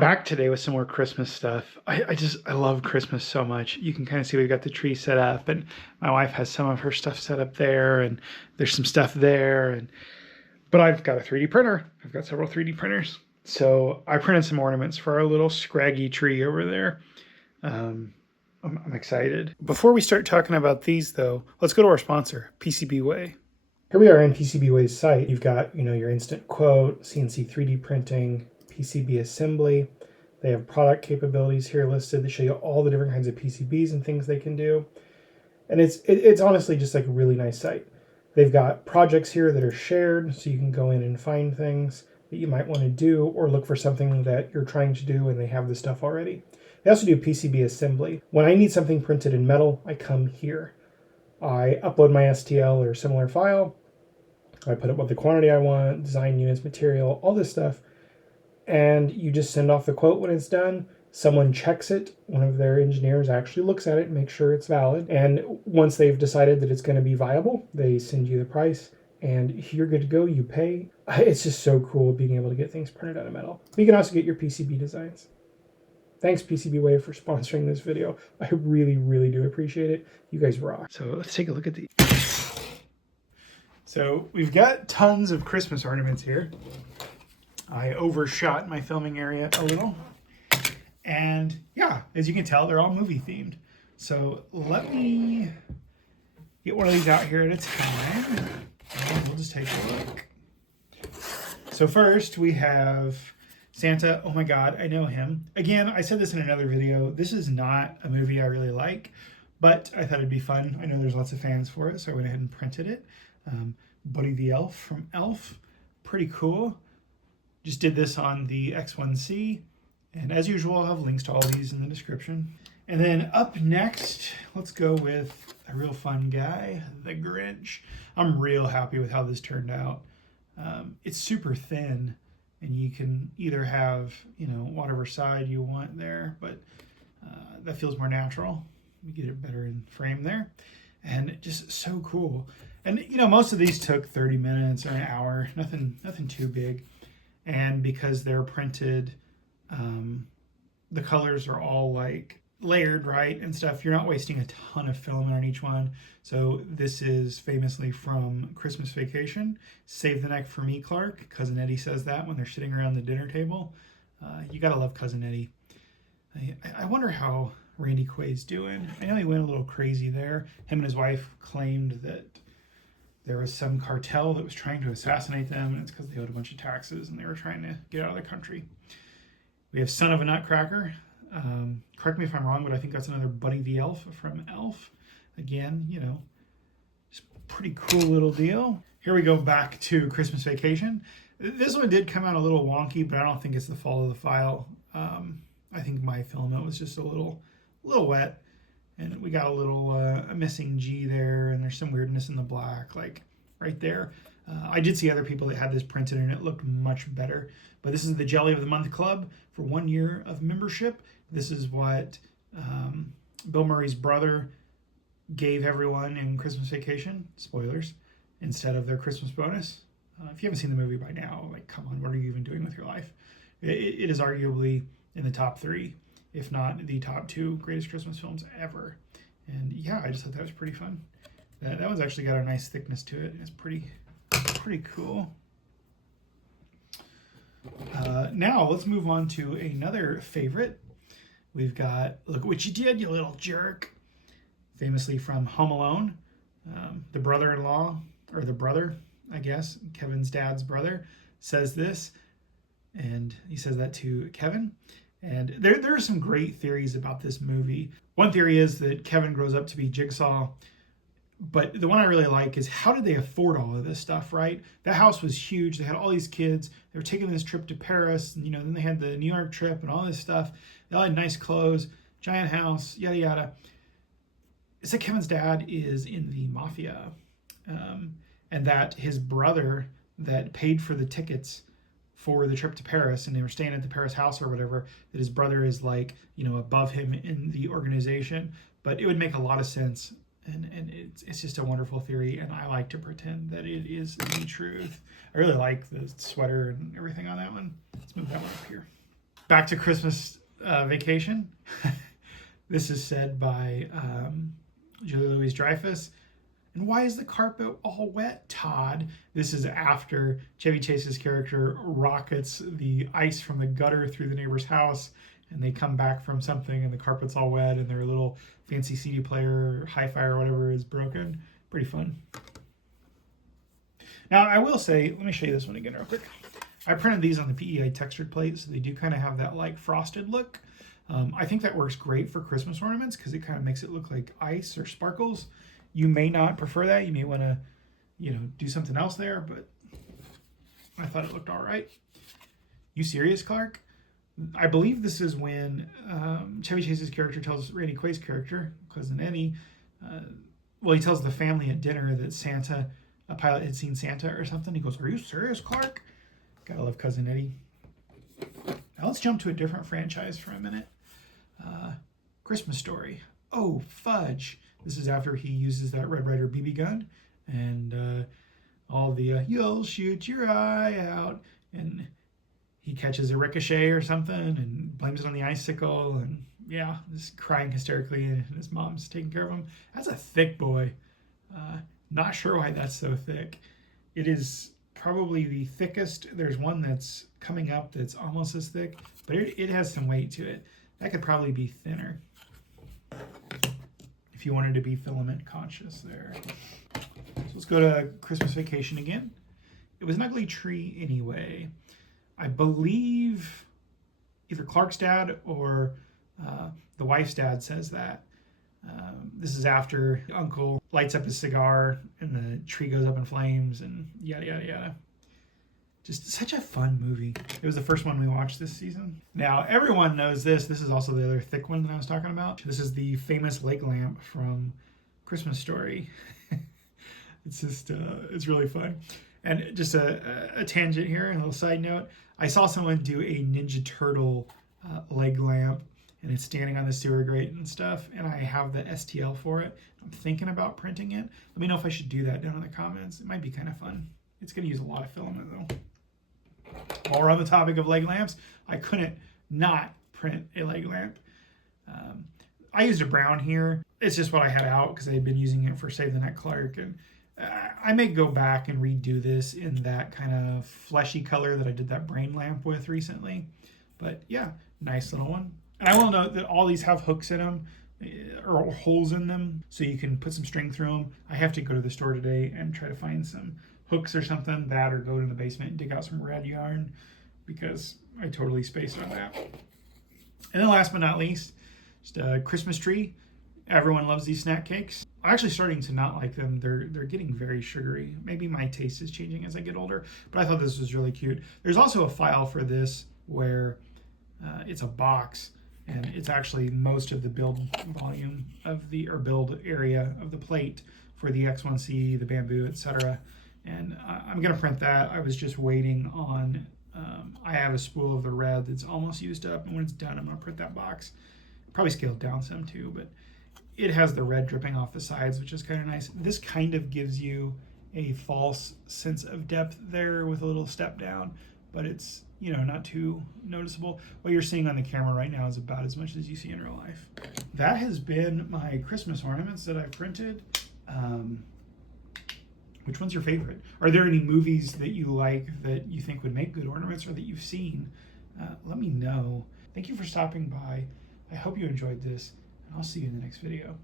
Back today with some more Christmas stuff. I love Christmas so much. You can kind of see we've got the tree set up, and my wife has some of her stuff set up there, and there's some stuff there. But I've got a 3D printer. I've got several 3D printers. So I printed some ornaments for our little scraggy tree over there. I'm excited. Before we start talking about these though, let's go to our sponsor, PCBWay. Here we are in PCBWay's site. You've got, your instant quote, CNC 3D printing, PCB assembly. They have product capabilities here listed that show you all the different kinds of PCBs and things they can do. And it's honestly just like a really nice site. They've got projects here that are shared, so you can go in and find things that you might want to do or look for something that you're trying to do and they have the stuff already. They also do PCB assembly. When I need something printed in metal, I come here. I upload my STL or similar file. I put up what the quantity I want, design units, material, all this stuff. And you just send off the quote when it's done. Someone checks it. One of their engineers actually looks at it and makes sure it's valid. And once they've decided that it's going to be viable, they send you the price and you're good to go. You pay. It's just so cool being able to get things printed out of metal. You can also get your PCB designs. Thanks PCBWay for sponsoring this video. I really, really do appreciate it. You guys rock. So let's take a look at these. So we've got tons of Christmas ornaments here. I overshot my filming area a little. And yeah, as you can tell, they're all movie themed. So let me get one of these out here at a time. And we'll just take a look. So first we have Santa. Oh my God, I know him. Again, I said this in another video. This is not a movie I really like, but I thought it'd be fun. I know there's lots of fans for it, so I went ahead and printed it. Buddy the Elf from Elf. Pretty cool. Just did this on the X1C. And as usual, I'll have links to all these in the description. And then up next, let's go with a real fun guy, the Grinch. I'm real happy with how this turned out. It's super thin, and you can either have, whatever side you want there, but that feels more natural. You get it better in frame there. And just so cool. And, most of these took 30 minutes or an hour, nothing too big. And because they're printed, the colors are all like layered, right, and stuff. You're not wasting a ton of filament on each one. So this is famously from Christmas Vacation. Save the neck for me, Clark. Cousin Eddie says that when they're sitting around the dinner table. You gotta love Cousin Eddie. I wonder how Randy Quaid's doing. I know he went a little crazy there. Him and his wife claimed that there was some cartel that was trying to assassinate them, and it's because they owed a bunch of taxes and they were trying to get out of the country. We have Son of a Nutcracker. Correct me if I'm wrong, but I think that's another Buddy the Elf from Elf. Again, just pretty cool little deal. Here we go back to Christmas Vacation. This one did come out a little wonky, but I don't think it's the fault of the file. I think my filament was just a little wet. And we got a little a missing G there, and there's some weirdness in the black, like right there. I did see other people that had this printed, and it looked much better. But this is the Jelly of the Month Club for 1 year of membership. This is what Bill Murray's brother gave everyone in Christmas Vacation. Spoilers. Instead of their Christmas bonus. If you haven't seen the movie by now, like, come on, what are you even doing with your life? It is arguably in the top 3. If not the top 2 greatest Christmas films ever. And yeah, I just thought that was pretty fun. That one's actually got a nice thickness to it. It's pretty cool. Now let's move on to another favorite. We've got Look What You Did, You Little Jerk. Famously from Home Alone. The brother-in-law, or the brother, I guess, Kevin's dad's brother, says this. And he says that to Kevin. And there are some great theories about this movie. One theory is that Kevin grows up to be Jigsaw. But the one I really like is, how did they afford all of this stuff, right? That house was huge. They had all these kids. They were taking this trip to Paris. And, then they had the New York trip and all this stuff. They all had nice clothes, giant house, yada, yada. It's that Kevin's dad is in the mafia. And that his brother that paid for the tickets for the trip to Paris, and they were staying at the Paris house or whatever, that his brother is like, above him in the organization. But it would make a lot of sense, and it's just a wonderful theory, and I like to pretend that it is the truth. I really like the sweater and everything on that one. Let's move that one up here. Back to Christmas Vacation. This is said by Julia Louis-Dreyfus. And why is the carpet all wet, Todd? This is after Chevy Chase's character rockets the ice from the gutter through the neighbor's house, and they come back from something and the carpet's all wet and their little fancy CD player, hi-fi or whatever is broken. Pretty fun. Now, I will say, let me show you this one again real quick. I printed these on the PEI textured plate, so they do kind of have that like frosted look. I think that works great for Christmas ornaments because it kind of makes it look like ice or sparkles. You may not prefer that. You may want to, do something else there, but I thought it looked all right. You serious, Clark? I believe this is when Chevy Chase's character tells Randy Quaid's character, Cousin Eddie, he tells the family at dinner that a pilot had seen Santa or something. He goes, "Are you serious, Clark?" Gotta love Cousin Eddie. Now let's jump to a different franchise for a minute. Christmas Story. Oh, fudge. This is after he uses that Red Ryder BB gun and all the "you'll shoot your eye out," and he catches a ricochet or something and blames it on the icicle, and just crying hysterically, and his mom's taking care of him. That's a thick boy. Not sure why that's so thick. It is probably the thickest. There's one that's coming up that's almost as thick, but it has some weight to it. That could probably be thinner if you wanted to be filament conscious there. So let's go to Christmas Vacation again. It was an ugly tree anyway. I believe either Clark's dad or the wife's dad says that. This is after Uncle lights up his cigar and the tree goes up in flames and yada, yada, yada. Just such a fun movie. It was the first one we watched this season. Now, everyone knows this. This is also the other thick one that I was talking about. This is the famous lake lamp from Christmas Story. It's just, it's really fun. And just a tangent here, a little side note. I saw someone do a Ninja Turtle leg lamp, and it's standing on the sewer grate and stuff, and I have the STL for it. I'm thinking about printing it. Let me know if I should do that down in the comments. It might be kind of fun. It's going to use a lot of filament, though. While we're on the topic of leg lamps, I couldn't not print a leg lamp. I used a brown here. It's just what I had out because I had been using it for Save the Net Clark, and I may go back and redo this in that kind of fleshy color that I did that brain lamp with recently. But yeah, nice little one. And I will note that all these have hooks in them or holes in them, so you can put some string through them. I have to go to the store today and try to find some hooks or something, or go in the basement and dig out some red yarn because I totally spaced on that. And then last but not least, just a Christmas tree. Everyone loves these snack cakes. I'm actually starting to not like them. They're getting very sugary. Maybe my taste is changing as I get older, but I thought this was really cute. There's also a file for this where it's a box, and it's actually most of the build volume of or build area of the plate for the X1C, the bamboo, etc. And I'm going to print that. I was just waiting on, I have a spool of the red that's almost used up, and when it's done, I'm going to print that box. Probably scaled down some too, but it has the red dripping off the sides, which is kind of nice. This kind of gives you a false sense of depth there with a little step down, but it's, not too noticeable. What you're seeing on the camera right now is about as much as you see in real life. That has been my Christmas ornaments that I've printed. Which one's your favorite? Are there any movies that you like that you think would make good ornaments or that you've seen? Let me know. Thank you for stopping by. I hope you enjoyed this, and I'll see you in the next video.